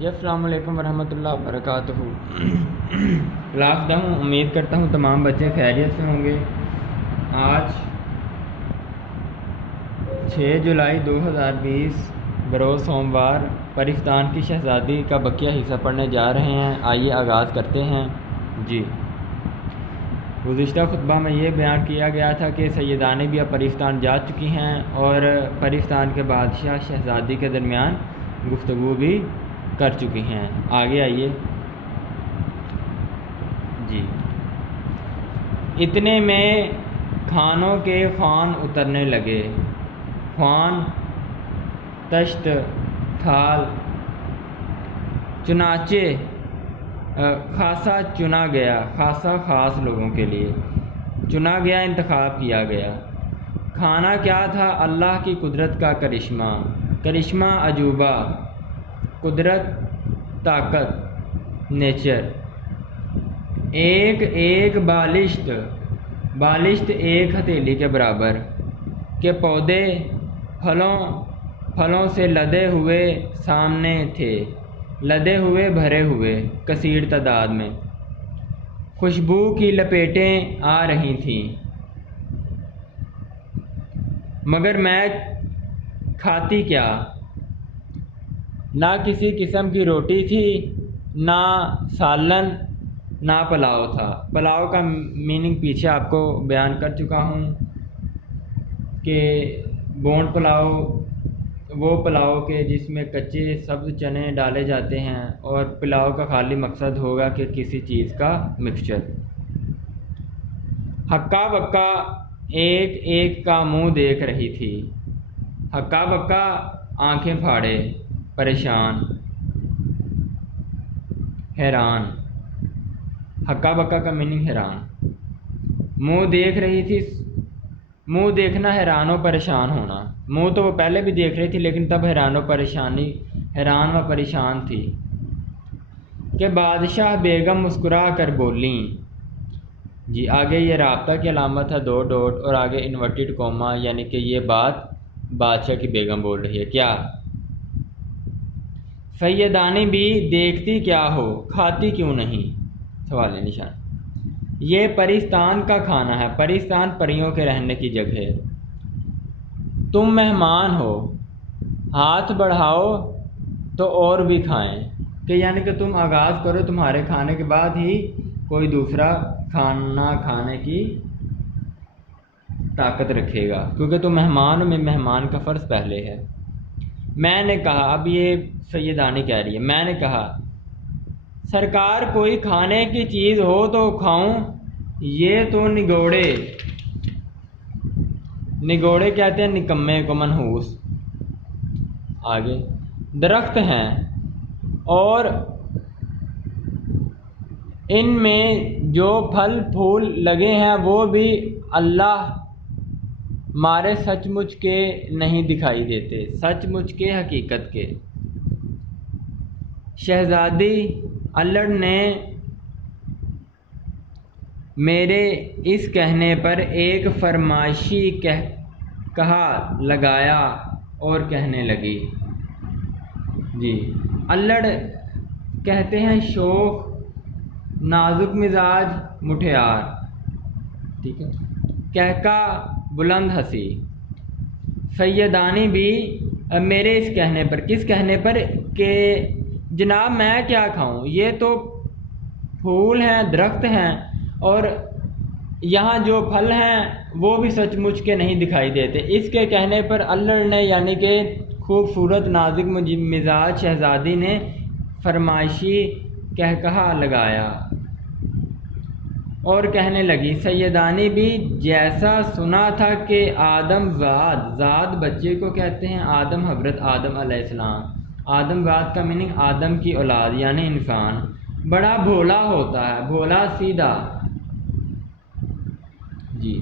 جی السلام علیکم ورحمۃ اللہ وبرکاتہ۔ کلاس 10 ہوں، امید کرتا ہوں تمام بچے خیریت سے ہوں گے۔ آج 6 جولائی 2020 بروز سوموار پرستان کی شہزادی کا بقیہ حصہ پڑھنے جا رہے ہیں۔ آئیے آغاز کرتے ہیں۔ جی گزشتہ خطبہ میں یہ بیان کیا گیا تھا کہ سیدانی بھی اب پرستان جا چکی ہیں اور پرستان کے بادشاہ شہزادی کے درمیان گفتگو بھی کر چکی ہیں۔ آگے آئیے۔ جی اتنے میں کھانوں کے خوان اترنے لگے۔ خوان، تشت، تھال، چنانچہ خاصا چنا گیا، خاصا خاص لوگوں کے لیے چنا گیا، انتخاب کیا گیا۔ کھانا کیا تھا؟ اللہ کی قدرت کا کرشمہ، کرشمہ عجوبہ، قدرت، طاقت، نیچر۔ ایک ایک بالشت ایک ہتھیلی کے برابر کے پودے پھلوں سے لدے ہوئے سامنے تھے، لدے ہوئے، بھرے ہوئے، کثیر تعداد میں۔ خوشبو کی لپیٹیں آ رہی تھیں، مگر میں کھاتی کیا؟ نہ کسی قسم کی روٹی تھی، نہ سالن، نہ پلاؤ تھا۔ پلاؤ کا میننگ پیچھے آپ کو بیان کر چکا ہوں کہ بونڈ پلاؤ وہ پلاؤ کے جس میں کچے سبز چنے ڈالے جاتے ہیں، اور پلاؤ کا خالی مقصد ہوگا کہ کسی چیز کا مکسچر۔ ہکا بکا ایک ایک کا منہ دیکھ رہی تھی، ہکا بکا آنکھیں پھاڑے، پریشان، حیران۔ ہکا بکا کا میننگ حیران۔ منہ دیکھ رہی تھی، منہ دیکھنا حیران و پریشان ہونا۔ منہ تو وہ پہلے بھی دیکھ رہی تھی لیکن تب حیران و پریشان تھی کہ بادشاہ بیگم مسکرا کر بولیں۔ جی آگے یہ رابطہ کی علامت ہے 2 ڈاٹ اور آگے انورٹڈ کوما، یعنی کہ یہ بات بادشاہ کی بیگم بول رہی ہے۔ کیا؟ سیدانی بھی دیکھتی کیا ہو، کھاتی کیوں نہیں؟ سوال نشان۔ یہ پرستان کا کھانا ہے، پرستان پریوں کے رہنے کی جگہ ہے۔ تم مہمان ہو، ہاتھ بڑھاؤ تو اور بھی کھائیں، کہ یعنی کہ تم آغاز کرو، تمہارے کھانے کے بعد ہی کوئی دوسرا کھانا کھانے کی طاقت رکھے گا، کیونکہ تم مہمان میں مہمان کا فرض پہلے ہے۔ میں نے کہا، اب یہ سیدانی کہہ رہی ہے، میں نے کہا سرکار کوئی کھانے کی چیز ہو تو کھاؤں، یہ تو نگوڑے کہتے ہیں نکمے کو، منحوس۔ آگے درخت ہیں اور ان میں جو پھل پھول لگے ہیں وہ بھی اللہ مارے سچ مچ کے نہیں دکھائی دیتے، سچ مچ کے، حقیقت کے۔ شہزادی الڑ نے میرے اس کہنے پر ایک فرمائشی کہا لگایا اور کہنے لگی۔ جی الڑ کہتے ہیں شوخ، نازک مزاج، مٹھیار، ٹھیک ہے، کہکا، بلند ہنسی۔ سیدانی بھی میرے اس کہنے پر، کس کہنے پر؟ کہ جناب میں کیا کھاؤں، یہ تو پھول ہیں، درخت ہیں، اور یہاں جو پھل ہیں وہ بھی سچ مچ کے نہیں دکھائی دیتے۔ اس کے کہنے پر الڑ نے، یعنی کہ خوبصورت نازک مزاج شہزادی نے فرمائشی کہا لگایا اور کہنے لگی۔ سیدانی بھی جیسا سنا تھا کہ آدم زاد بچے کو کہتے ہیں، آدم حضرت آدم علیہ السلام، آدم زاد کا میننگ آدم کی اولاد یعنی انسان، بڑا بھولا ہوتا ہے، بھولا سیدھا۔ جی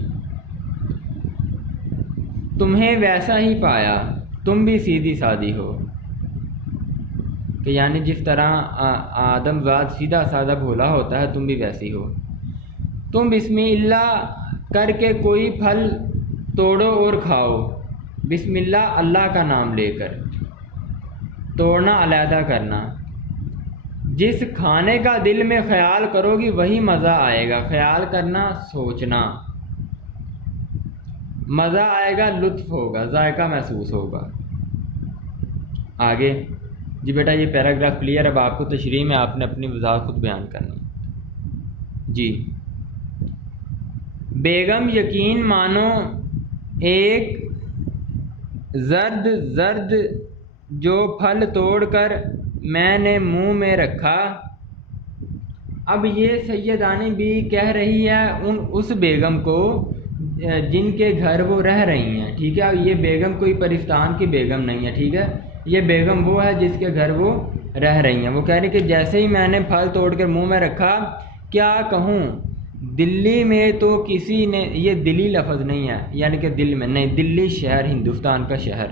تمہیں ویسا ہی پایا، تم بھی سیدھی سادی ہو، کہ یعنی جس طرح آدم زاد سیدھا سادہ بھولا ہوتا ہے تم بھی ویسی ہو۔ تم بسم اللہ کر کے کوئی پھل توڑو اور کھاؤ، بسم اللہ، اللہ کا نام لے کر، توڑنا علیحدہ کرنا، جس کھانے کا دل میں خیال کرو گی وہی مزہ آئے گا. خیال کرنا، سوچنا، مزہ آئے گا، لطف ہوگا، ذائقہ محسوس ہوگا. آگے جی بیٹا یہ پیراگراف کلیئر. اب آپ کو تشریح میں آپ نے اپنی وضاحت خود بیان کرنی. جی بیگم یقین مانو ایک زرد جو پھل توڑ کر میں نے منہ میں رکھا. اب یہ سیدانی بی کہہ رہی ہے اس بیگم کو جن کے گھر وہ رہ رہی ہیں. ٹھیک ہے، یہ بیگم کوئی پرستان کی بیگم نہیں ہے. ٹھیک ہے، یہ بیگم وہ ہے جس کے گھر وہ رہ رہی ہیں. وہ کہہ رہی کہ جیسے ہی میں نے پھل توڑ کر منہ میں رکھا، کیا کہوں، دلی میں تو کسی نے، یہ دلی لفظ نہیں ہے یعنی کہ دل میں نہیں، دلی شہر ہندوستان کا شہر،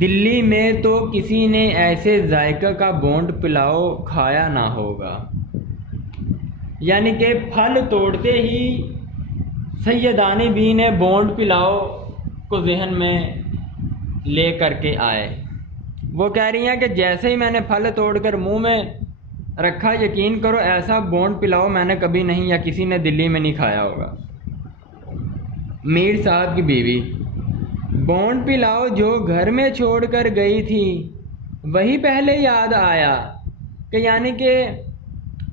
دلی میں تو کسی نے ایسے ذائقہ کا بونڈ پلاؤ کھایا نہ ہوگا. یعنی کہ پھل توڑتے ہی سیدانی بی نے بونڈ پلاؤ کو ذہن میں لے کر کے آئے. وہ کہہ رہی ہیں کہ جیسے ہی میں نے پھل توڑ کر منہ میں رکھا، یقین کرو ایسا بونڈ پلاؤ میں نے کبھی نہیں یا کسی نے دلی میں نہیں کھایا ہوگا. میر صاحب کی بیوی: بونڈ پلاؤ جو گھر میں چھوڑ کر گئی تھی وہی پہلے یاد آیا. کہ یعنی کہ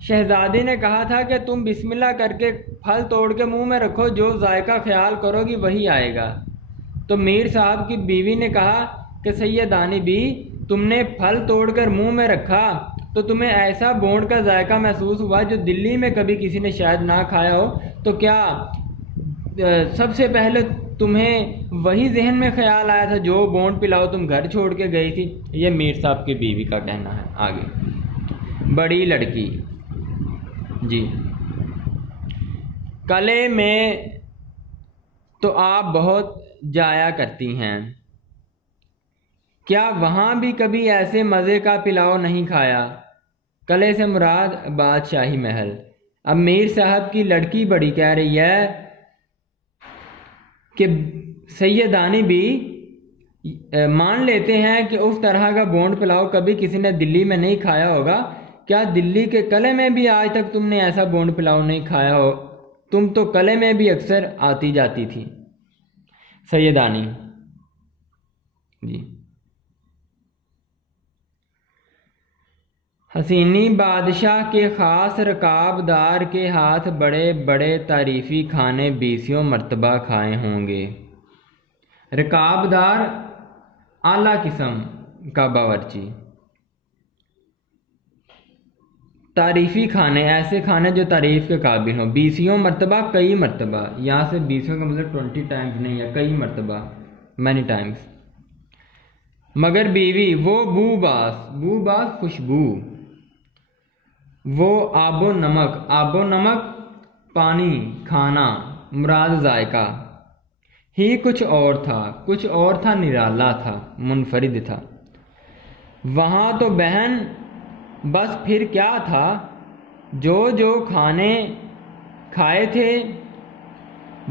شہزادی نے کہا تھا کہ تم بسم اللہ کر کے پھل توڑ کے منہ میں رکھو، جو ذائقہ خیال کرو گی وہی آئے گا. تو میر صاحب کی بیوی نے کہا کہ سیدانی بی تم نے پھل توڑ کر منہ میں رکھا تو تمہیں ایسا بونڈ کا ذائقہ محسوس ہوا جو دلی میں کبھی کسی نے شاید نہ کھایا ہو. تو کیا سب سے پہلے تمہیں وہی ذہن میں خیال آیا تھا جو بونڈ پلاؤ تم گھر چھوڑ کے گئی تھی؟ یہ میر صاحب کی بیوی کا کہنا ہے. آگے بڑی لڑکی: جی قلعے میں تو آپ بہت جایا کرتی ہیں، کیا وہاں بھی کبھی ایسے مزے کا پلاؤ نہیں کھایا؟ قلعے سے مراد بادشاہی محل. اب میر صاحب کی لڑکی بڑی کہہ رہی ہے کہ سیدانی بھی مان لیتے ہیں کہ اس طرح کا بونڈ پلاؤ کبھی کسی نے دلی میں نہیں کھایا ہوگا. کیا دلی کے قلعے میں بھی آج تک تم نے ایسا بونڈ پلاؤ نہیں کھایا ہو؟ تم تو قلعے میں بھی اکثر آتی جاتی تھی. سیدانی: جی حسینی بادشاہ کے خاص رکاب دار کے ہاتھ بڑے بڑے تعریفی کھانے 20 مرتبہ کھائے ہوں گے. رکاب دار اعلیٰ قسم کا باورچی. تعریفی کھانے ایسے کھانے جو تعریف کے قابل ہوں. 20 مرتبہ کئی مرتبہ، یہاں سے 20 کا مطلب 20 ٹائمز نہیں ہے، کئی مرتبہ، مینی ٹائمز. مگر بیوی وہ بو باز خوشبو، وہ آب و نمک پانی، کھانا مراد ذائقہ ہی کچھ اور تھا، نرالا تھا، منفرد تھا. وہاں تو بہن بس پھر کیا تھا، جو کھانے کھائے تھے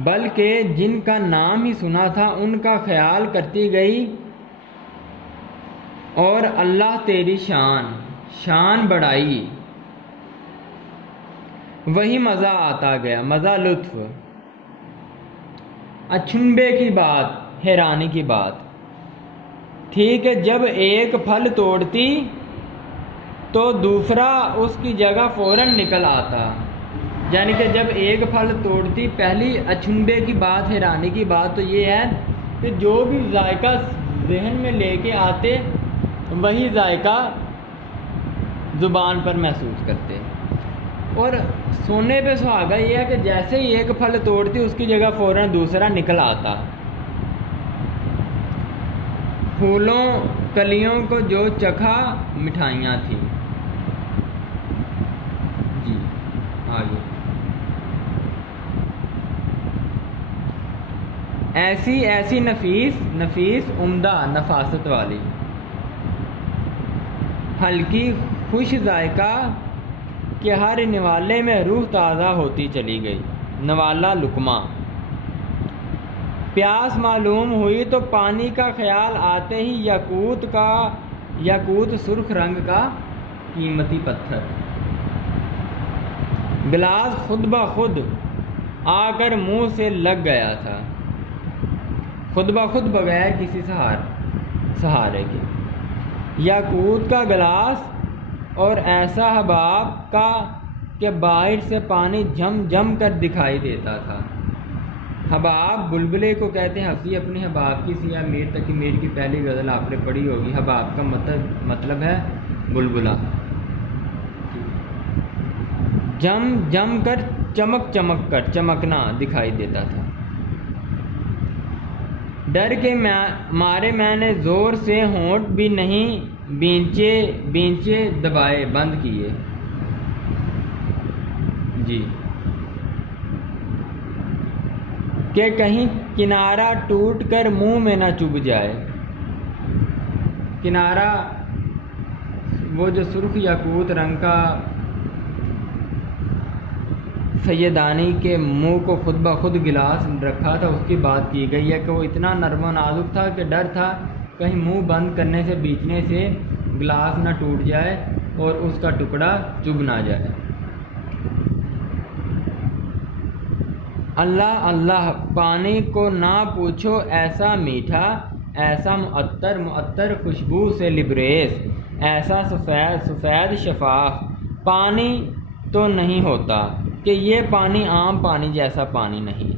بلکہ جن کا نام ہی سنا تھا ان کا خیال کرتی گئی، اور اللہ تیری شان بڑھائی، وہی مزہ آتا گیا. مزہ، لطف، اچنبے کی بات، حیرانی کی بات تھی کہ جب ایک پھل توڑتی تو دوسرا اس کی جگہ فوراً نکل آتا. یعنی کہ جب ایک پھل توڑتی، پہلی اچنبے کی بات، حیرانی کی بات تو یہ ہے کہ جو بھی ذائقہ ذہن میں لے کے آتے وہی ذائقہ زبان پر محسوس کرتے. اور سونے پہ سہاگا یہ ہے کہ جیسے ہی ایک پھل توڑتی اس کی جگہ فوراً دوسرا نکل آتا. پھولوں کلیوں کو جو چکھا مٹھائیاں تھیں. جی آگے ایسی نفیس عمدہ نفاست والی، ہلکی خوش ذائقہ کہ ہر نوالے میں روح تازہ ہوتی چلی گئی. نوالا لقمہ. پیاس معلوم ہوئی تو پانی کا خیال آتے ہی یاقوت سرخ رنگ کا قیمتی پتھر۔ گلاس خود بخود آ کر منہ سے لگ گیا تھا، خود بخود بغیر کسی سہارے کے۔ یاقوت کا گلاس اور ایسا حباب کا کہ باہر سے پانی جم جم کر دکھائی دیتا تھا۔ حباب بلبلے کو کہتے ہیں۔ حفیظ اپنی حباب کی سیاہ میر تقی میر کی پہلی غزل آپ نے پڑھی ہوگی۔ حباب کا مطلب ہے بلبلا۔ جم جم کر چمک چمک کر چمکنا دکھائی دیتا تھا۔ ڈر کے مارے میں نے زور سے ہونٹ بھی نہیں بینچے دبائے بند کیے۔ جی کہ کہیں کنارہ ٹوٹ کر منہ میں نہ چبھ جائے۔ کنارہ وہ جو سرخ یاقوت رنگ کا سیدانی کے منہ کو خود بخود گلاس رکھا تھا، اس کی بات کی گئی ہے کہ وہ اتنا نرم و نازک تھا کہ ڈر تھا کہیں منہ بند کرنے سے بیچنے سے گلاس نہ ٹوٹ جائے اور اس کا ٹکڑا چبھ نہ جائے۔ اللہ اللہ پانی کو نہ پوچھو ایسا میٹھا، ایسا معطر خوشبو سے لبریز، ایسا سفید شفاف پانی تو نہیں ہوتا کہ یہ پانی عام پانی جیسا پانی نہیں،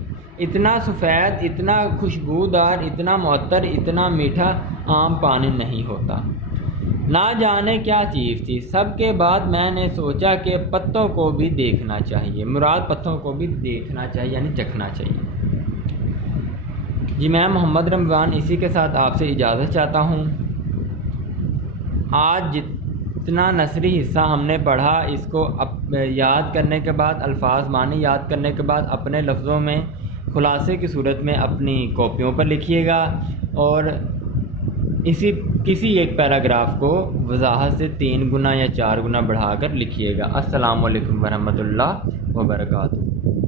اتنا سفید، اتنا خوشبودار، اتنا معطر، اتنا میٹھا عام پانی نہیں ہوتا۔ نہ جانے کیا چیز تھی۔ سب کے بعد میں نے سوچا کہ پتوں کو بھی دیکھنا چاہیے، مراد پتوں کو بھی دیکھنا چاہیے یعنی چکھنا چاہیے۔ جی میں محمد رمضان اسی کے ساتھ آپ سے اجازت چاہتا ہوں۔ آج جتنا نثری حصہ ہم نے پڑھا اس کو یاد کرنے کے بعد، الفاظ معنی یاد کرنے کے بعد اپنے لفظوں میں خلاصے کی صورت میں اپنی کاپیوں پر لکھیے گا اور کسی ایک پیراگراف کو وضاحت سے 3 گنا یا 4 گنا بڑھا کر لکھیے گا۔ السلام علیکم ورحمۃ اللہ وبرکاتہ۔